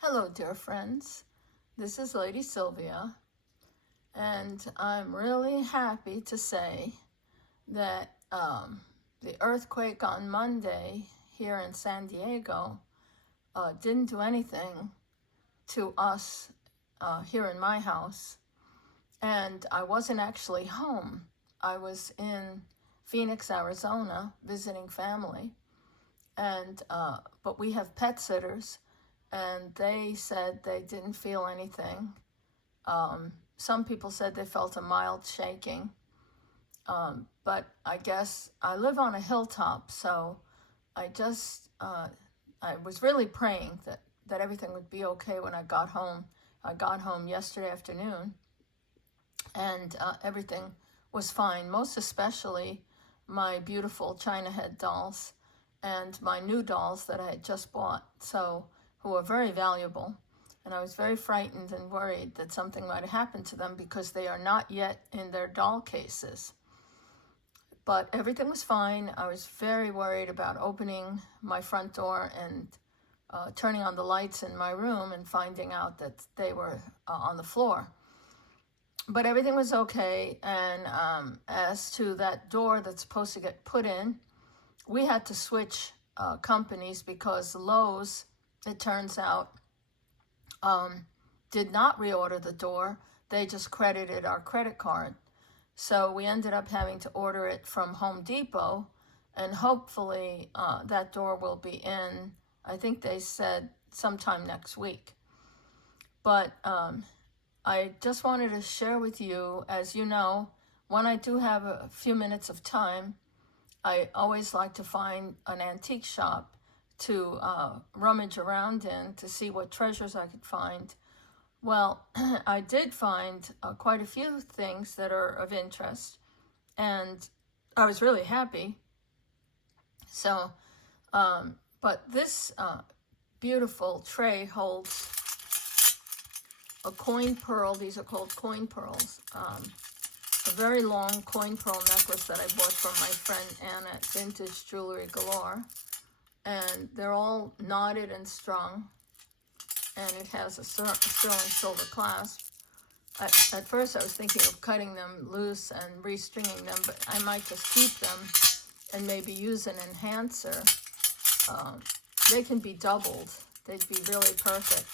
Hello, dear friends. This is Lady Sylvia, and I'm really happy to say that the earthquake on Monday here in San Diego didn't do anything to us here in my house, and I wasn't actually home. I was in Phoenix, Arizona, visiting family, and but we have pet sitters, and they said they didn't feel anything. Some people said they felt a mild shaking, but I guess I live on a hilltop, so I just I was really praying that everything would be okay when I got home. I got home yesterday afternoon, and everything was fine. Most especially my beautiful China head dolls and my new dolls that I had just bought, so who are very valuable. And I was very frightened and worried that something might have happened to them because they are not yet in their doll cases. But everything was fine. I was very worried about opening my front door and turning on the lights in my room and finding out that they were on the floor. But everything was okay. And as to that door that's supposed to get put in, we had to switch companies because Lowe's, it turns out, did not reorder the door. They just credited our credit card. So we ended up having to order it from Home Depot, and hopefully that door will be in, I think they said sometime next week. But I just wanted to share with you, as you know, when I do have a few minutes of time, I always like to find an antique shop to rummage around in to see what treasures I could find. Well, I did find quite a few things that are of interest, and I was really happy. So, but this beautiful tray holds a coin pearl. These are called coin pearls. A very long coin pearl necklace that I bought from my friend Anna at Vintage Jewelry Galore. And they're all knotted and strung, and it has a sterling silver clasp. At first I was thinking of cutting them loose and restringing them, but I might just keep them and maybe use an enhancer. They can be doubled. They'd be really perfect.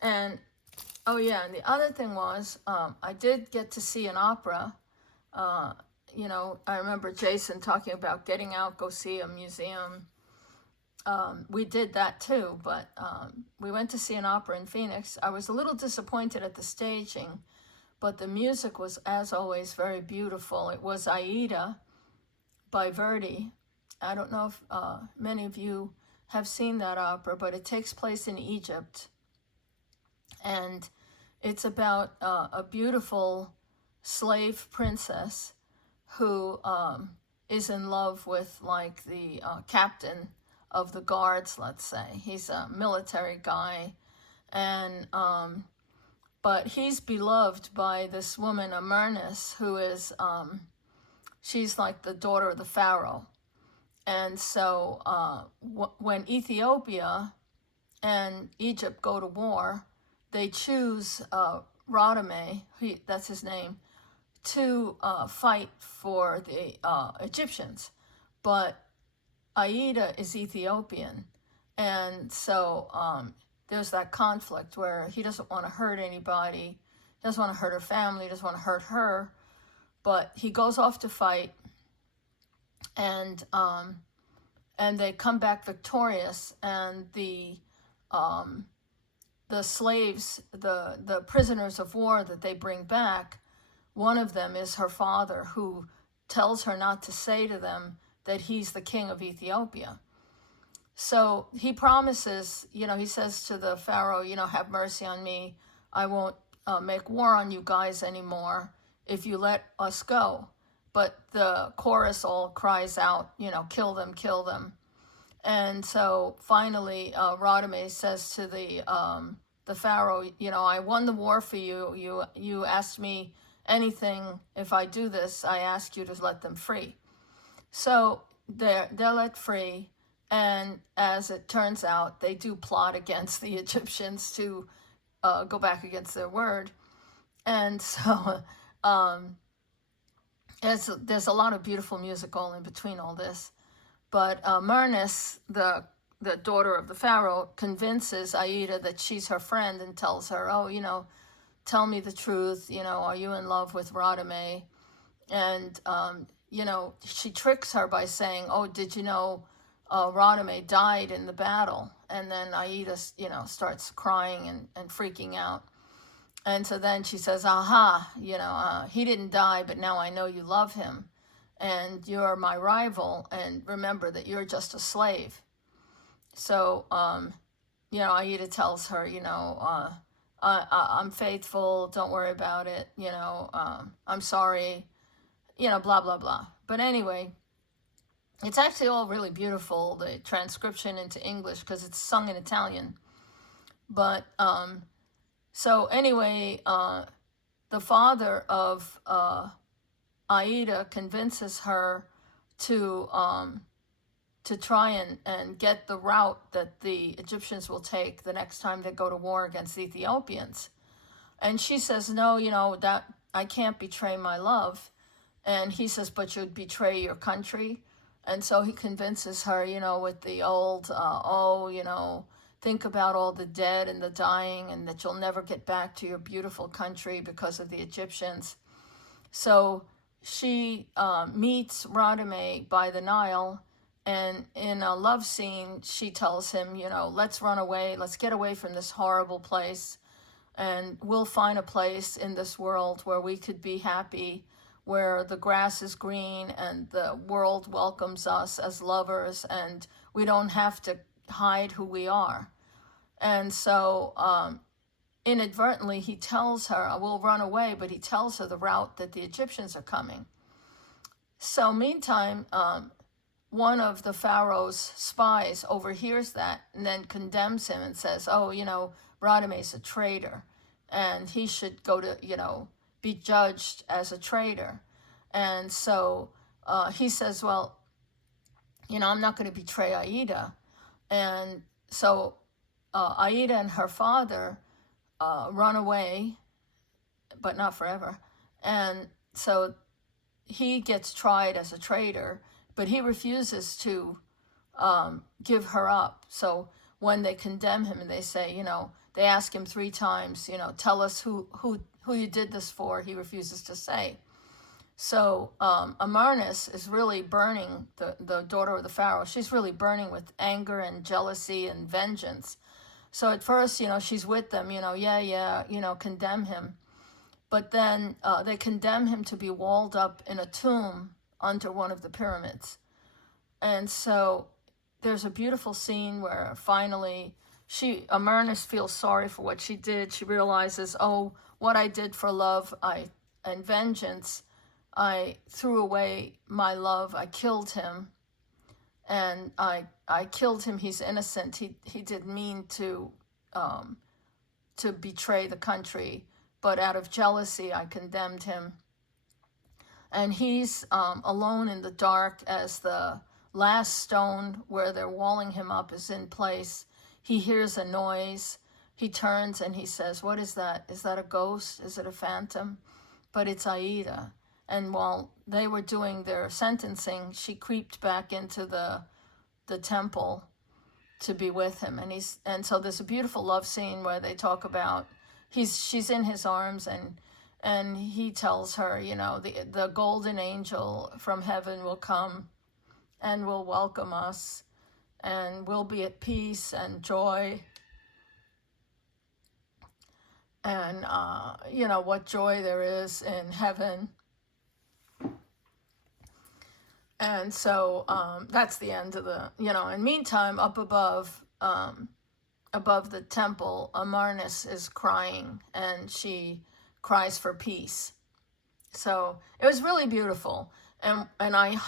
And oh yeah, and the other thing was, I did get to see an opera. You know, I remember Jason talking about getting out, go see a museum. We did that too, but we went to see an opera in Phoenix. I was a little disappointed at the staging, but the music was, as always, very beautiful. It was Aida by Verdi. I don't know if many of you have seen that opera, but it takes place in Egypt. And it's about a beautiful slave princess who is in love with, like, the captain of the guards, let's say. He's a military guy, and but he's beloved by this woman, Amyrnis, who is, she's like the daughter of the pharaoh. And so when Ethiopia and Egypt go to war, they choose Rotame, that's his name, to fight for the Egyptians. But Aida is Ethiopian, and so there's that conflict where he doesn't want to hurt anybody, he doesn't want to hurt her family, he doesn't want to hurt her, but he goes off to fight, and they come back victorious, and the slaves, the prisoners of war that they bring back, one of them is her father, who tells her not to say to them that he's the king of Ethiopia. So he promises, you know, he says to the pharaoh, you know, have mercy on me. I won't make war on you guys anymore if you let us go. But the chorus all cries out, you know, kill them, kill them. And so finally, Rotame says to the pharaoh, you know, I won the war for you. You asked me anything. If I do this, I ask you to let them free. So they're let free, And as it turns out, they do plot against the Egyptians to go back against their word. And so there's a lot of beautiful music all in between all this. But Myrnis, the daughter of the Pharaoh, convinces Aida that she's her friend and tells her, oh, tell me the truth, are you in love with Radame? And, she tricks her by saying, oh, did you know Radame died in the battle? And then Aida, starts crying and freaking out. And so then she says, aha, he didn't die, but now I know you love him. And you're my rival, and remember that you're just a slave. So, Aida tells her, I'm faithful, don't worry about it, I'm sorry, blah, blah, blah. But anyway, it's actually all really beautiful, the transcription into English, because it's sung in Italian. But, so anyway, the father of Aida convinces her to try and get the route that the Egyptians will take the next time they go to war against the Ethiopians. And she says, no, that I can't betray my love. And he says, but you'd betray your country. And so he convinces her, with the old, think about all the dead and the dying, and that you'll never get back to your beautiful country because of the Egyptians. So she meets Radame by the Nile, and in a love scene, she tells him, let's run away, let's get away from this horrible place, and we'll find a place in this world where we could be happy, where the grass is green and the world welcomes us as lovers, and we don't have to hide who we are. And so inadvertently, he tells her, we'll run away, but he tells her the route that the Egyptians are coming. So meantime, one of the Pharaoh's spies overhears that and then condemns him and says, oh, Radame's a traitor, and he should go to, be judged as a traitor. And so he says, well, I'm not going to betray Aida. And so Aida and her father run away, but not forever. And so he gets tried as a traitor, but he refuses to give her up. So when they condemn him and they say, they ask him 3 times, tell us who you did this for, he refuses to say. So Amarnis is really burning, the daughter of the Pharaoh, she's really burning with anger and jealousy and vengeance. So at first, she's with them, condemn him. But then they condemn him to be walled up in a tomb under one of the pyramids. And so there's a beautiful scene where finally Amarnis feels sorry for what she did. She realizes, oh, what I did for love and vengeance, I threw away my love. I killed him. And I killed him. He's innocent. He didn't mean to betray the country, but out of jealousy, I condemned him. And he's alone in the dark as the last stone where they're walling him up is in place. He hears a noise. He turns and he says, what is that? Is that a ghost? Is it a phantom? But it's Aida. And while they were doing their sentencing, she creeped back into the temple to be with him. And so there's a beautiful love scene where they talk about she's in his arms and he tells her, the golden angel from heaven will come and will welcome us, and we'll be at peace and joy. And, what joy there is in heaven. And so that's the end of the, and meantime, up above the temple, Amarnis is crying, and she cries for peace. So it was really beautiful. And I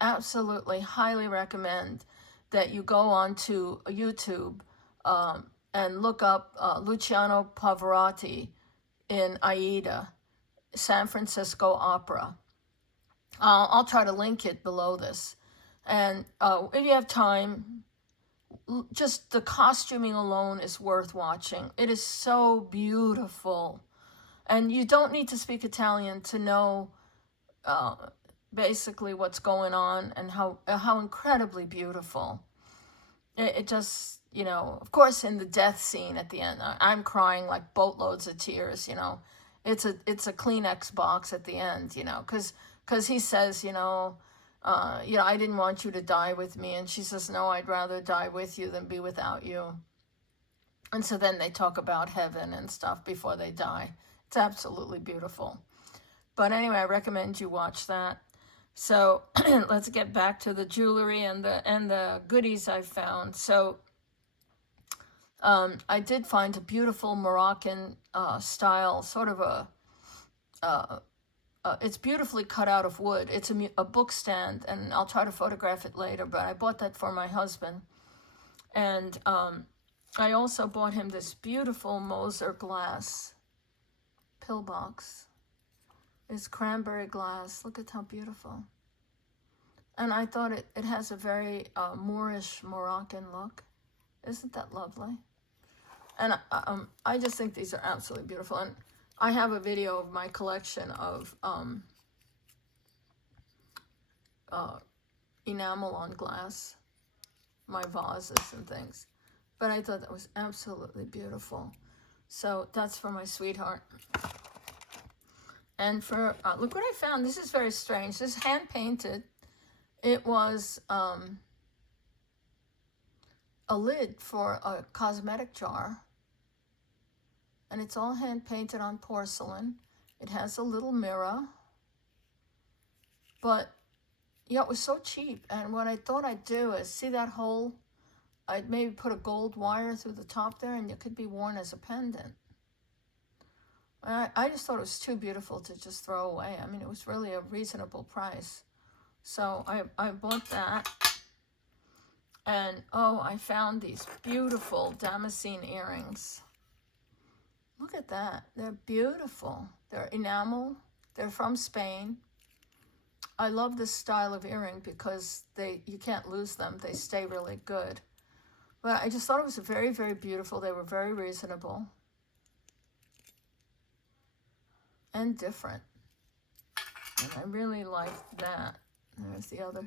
absolutely highly recommend that you go onto YouTube and look up Luciano Pavarotti in Aida, San Francisco Opera. I'll try to link it below this. And if you have time, just the costuming alone is worth watching. It is so beautiful. And you don't need to speak Italian to know basically what's going on and how incredibly beautiful. It just, you know, of course in the death scene at the end, I'm crying like boatloads of tears, you know. It's a Kleenex box at the end, you know, because he says, I didn't want you to die with me. And she says, no, I'd rather die with you than be without you. And so then they talk about heaven and stuff before they die. It's absolutely beautiful. But anyway, I recommend you watch that. So let's get back to the jewelry and the goodies I found. So I did find a beautiful Moroccan style, sort of it's beautifully cut out of wood. It's a book stand, and I'll try to photograph it later, but I bought that for my husband. And I also bought him this beautiful Moser glass pillbox. It's cranberry glass. Look at how beautiful. And I thought it has a very Moorish Moroccan look. Isn't that lovely? And I just think these are absolutely beautiful. And I have a video of my collection of enamel on glass, my vases and things. But I thought that was absolutely beautiful. So that's for my sweetheart. And for, look what I found. This is very strange. This is hand-painted. It was a lid for a cosmetic jar. And it's all hand-painted on porcelain. It has a little mirror. But, yeah, it was so cheap. And what I thought I'd do is, see that hole? I'd maybe put a gold wire through the top there, and it could be worn as a pendant. I just thought it was too beautiful to just throw away. I mean, it was really a reasonable price. So I bought that. And, oh, I found these beautiful Damascene earrings. Look at that. They're beautiful. They're enamel. They're from Spain. I love this style of earring because you can't lose them. They stay really good. But I just thought it was very, very beautiful. They were very reasonable. And different. And I really liked that. There's the other.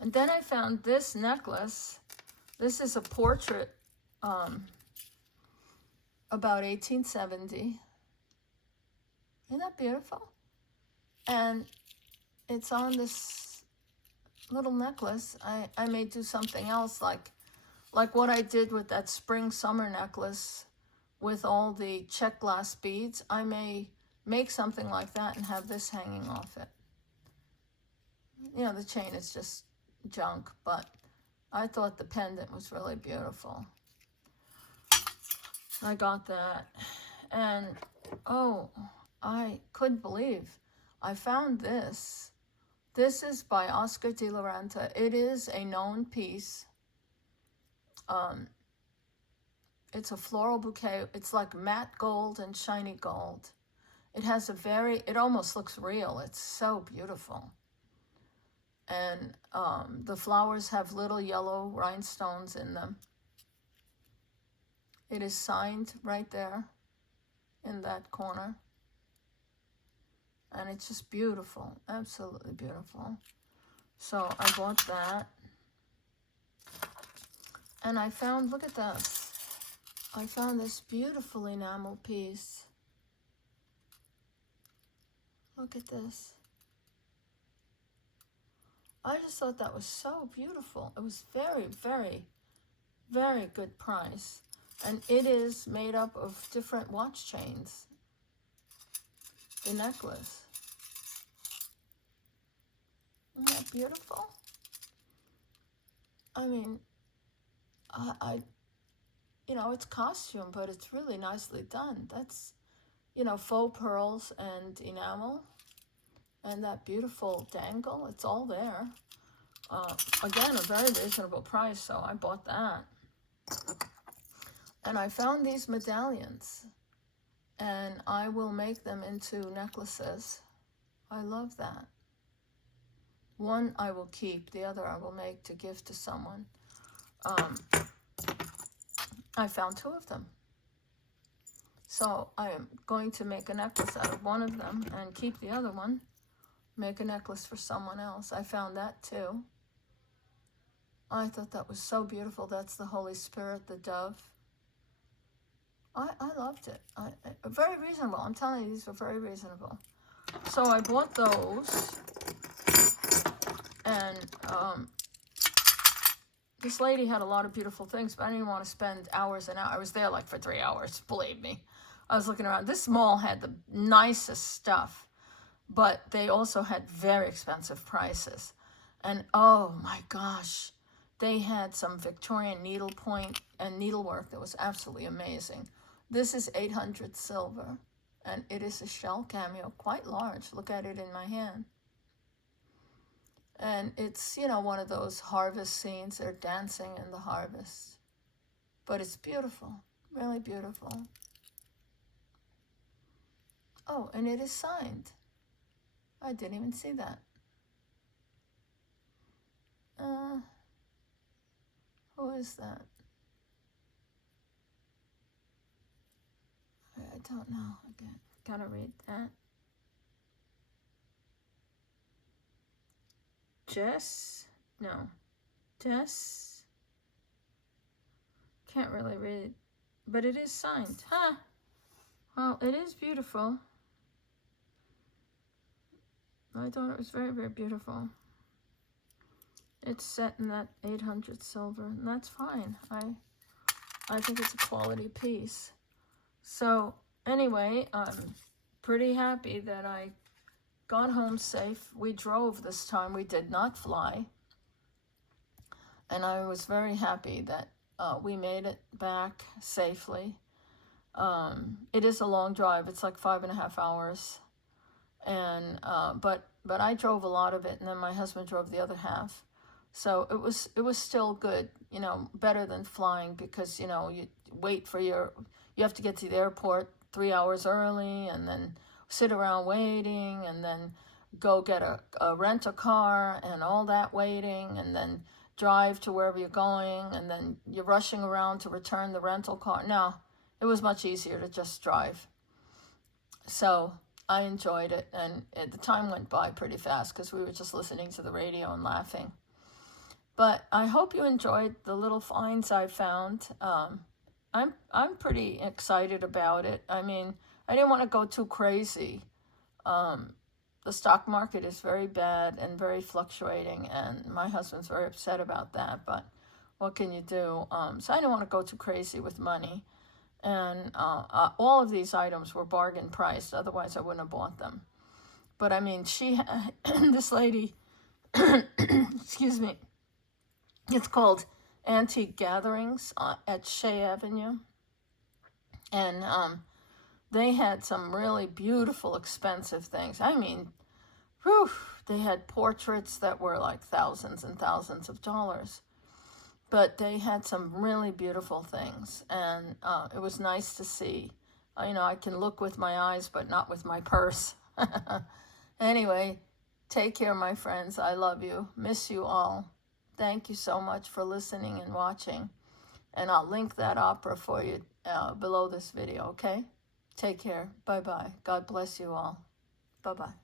And then I found this necklace. This is a portrait about 1870. Isn't that beautiful? And it's on this little necklace. I may do something else like what I did with that spring-summer necklace with all the check glass beads. I may make something like that and have this hanging off it. You know, the chain is just junk, but I thought the pendant was really beautiful. I got that. And, oh, I couldn't believe I found this. This is by Oscar de la Renta. It is a known piece. It's a floral bouquet. It's like matte gold and shiny gold. It has it almost looks real. It's so beautiful. And the flowers have little yellow rhinestones in them. It is signed right there in that corner. And it's just beautiful, absolutely beautiful. So I bought that. And I found, look at this. I found this beautiful enamel piece. Look at this. I just thought that was so beautiful. It was very, very, very good price. And it is made up of different watch chains. The necklace. Isn't that beautiful? I mean, it's costume, but it's really nicely done. That's, faux pearls and enamel. And that beautiful dangle, it's all there. Again, a very reasonable price, so I bought that. And I found these medallions. And I will make them into necklaces. I love that. One I will keep, the other I will make to give to someone. I found 2 of them. So I am going to make a necklace out of one of them and keep the other one. Make a necklace for someone else. I found that too. I thought that was so beautiful. That's the Holy Spirit, the dove. I loved it. Very reasonable. I'm telling you, these were very reasonable. So I bought those. And this lady had a lot of beautiful things, but I didn't want to spend hours and hours. I was there like for 3 hours, believe me. I was looking around. This mall had the nicest stuff, but they also had very expensive prices. And oh my gosh, they had some Victorian needlepoint and needlework that was absolutely amazing. This is 800 silver, and it is a shell cameo, quite large. Look at it in my hand. And it's, you know, one of those harvest scenes. They're dancing in the harvest. But it's beautiful, really beautiful. Oh, and it is signed. I didn't even see that. Who is that? I don't know. Okay, gotta read that. Jess? No. Jess? Can't really read it, but it is signed. Huh. Well, it is beautiful. I thought it was very, very beautiful. It's set in that 800 silver, and that's fine. I think it's a quality piece. So, anyway, I'm pretty happy that I got home safe. We drove this time. We did not fly. And I was very happy that we made it back safely. It is a long drive. It's like 5.5 hours. And but I drove a lot of it, and then my husband drove the other half. So it was still good, you know, better than flying, because, you know, you have to get to the airport 3 hours early, and then sit around waiting, and then go get a rental car and all that waiting, and then drive to wherever you're going, and then you're rushing around to return the rental car. No, it was much easier to just drive. So I enjoyed it, and the time went by pretty fast because we were just listening to the radio and laughing. But I hope you enjoyed the little finds I found. I'm pretty excited about it. I mean, I didn't want to go too crazy. The stock market is very bad and very fluctuating, and my husband's very upset about that, but what can you do? So I didn't want to go too crazy with money. And all of these items were bargain priced, otherwise I wouldn't have bought them. But I mean, this lady, excuse me, it's called Antique Gatherings at Shea Avenue. And they had some really beautiful, expensive things. I mean, whew, they had portraits that were like thousands and thousands of dollars. But they had some really beautiful things. And it was nice to see. You know, I can look with my eyes, but not with my purse. Anyway, take care, my friends. I love you. Miss you all. Thank you so much for listening and watching. And I'll link that opera for you below this video, okay? Take care. Bye-bye. God bless you all. Bye-bye.